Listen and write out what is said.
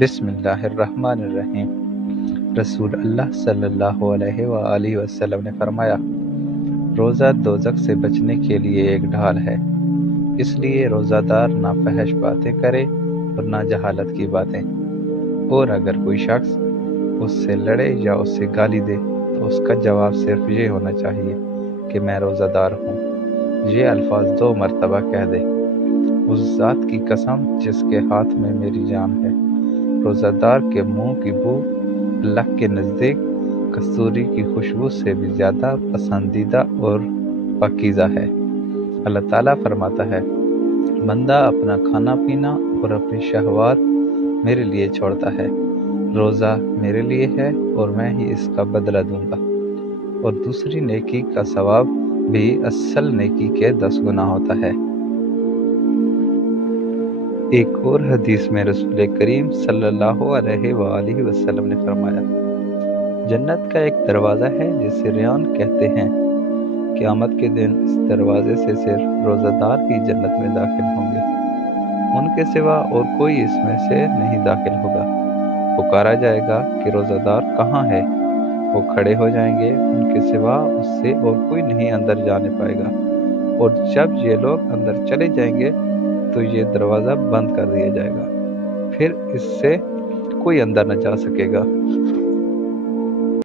بسم اللہ الرحمن الرحیم۔ رسول اللہ صلی اللہ علیہ وآلہ وسلم نے فرمایا، روزہ دوزخ سے بچنے کے لیے ایک ڈھال ہے، اس لیے روزہ دار نہ فحش باتیں کرے اور نہ جہالت کی باتیں، اور اگر کوئی شخص اس سے لڑے یا اس سے گالی دے تو اس کا جواب صرف یہ ہونا چاہیے کہ میں روزہ دار ہوں۔ یہ الفاظ 2 مرتبہ کہہ دے۔ اس ذات کی قسم جس کے ہاتھ میں میری جان ہے، روزہ دار کے منہ کی بو اللہ کے نزدیک کستوری کی خوشبو سے بھی زیادہ پسندیدہ اور پاکیزہ ہے۔ اللہ تعالیٰ فرماتا ہے، بندہ اپنا کھانا پینا اور اپنی شہوات میرے لیے چھوڑتا ہے، روزہ میرے لیے ہے اور میں ہی اس کا بدلہ دوں گا، اور دوسری نیکی کا ثواب بھی اصل نیکی کے 10 گنا ہوتا ہے۔ ایک اور حدیث میں رسول کریم صلی اللہ علیہ وآلہ وسلم نے فرمایا، جنت کا ایک دروازہ ہے جسے ریان کہتے ہیں، قیامت کے دن اس دروازے سے صرف روزہ دار ہی جنت میں داخل ہوں گے، ان کے سوا اور کوئی اس میں سے نہیں داخل ہوگا۔ پکارا جائے گا کہ روزہ دار کہاں ہے؟ وہ کھڑے ہو جائیں گے، ان کے سوا اس سے اور کوئی نہیں اندر جانے پائے گا، اور جب یہ لوگ اندر چلے جائیں گے تو یہ دروازہ بند کر دیا جائے گا، پھر اس سے کوئی اندر نہ جا سکے گا۔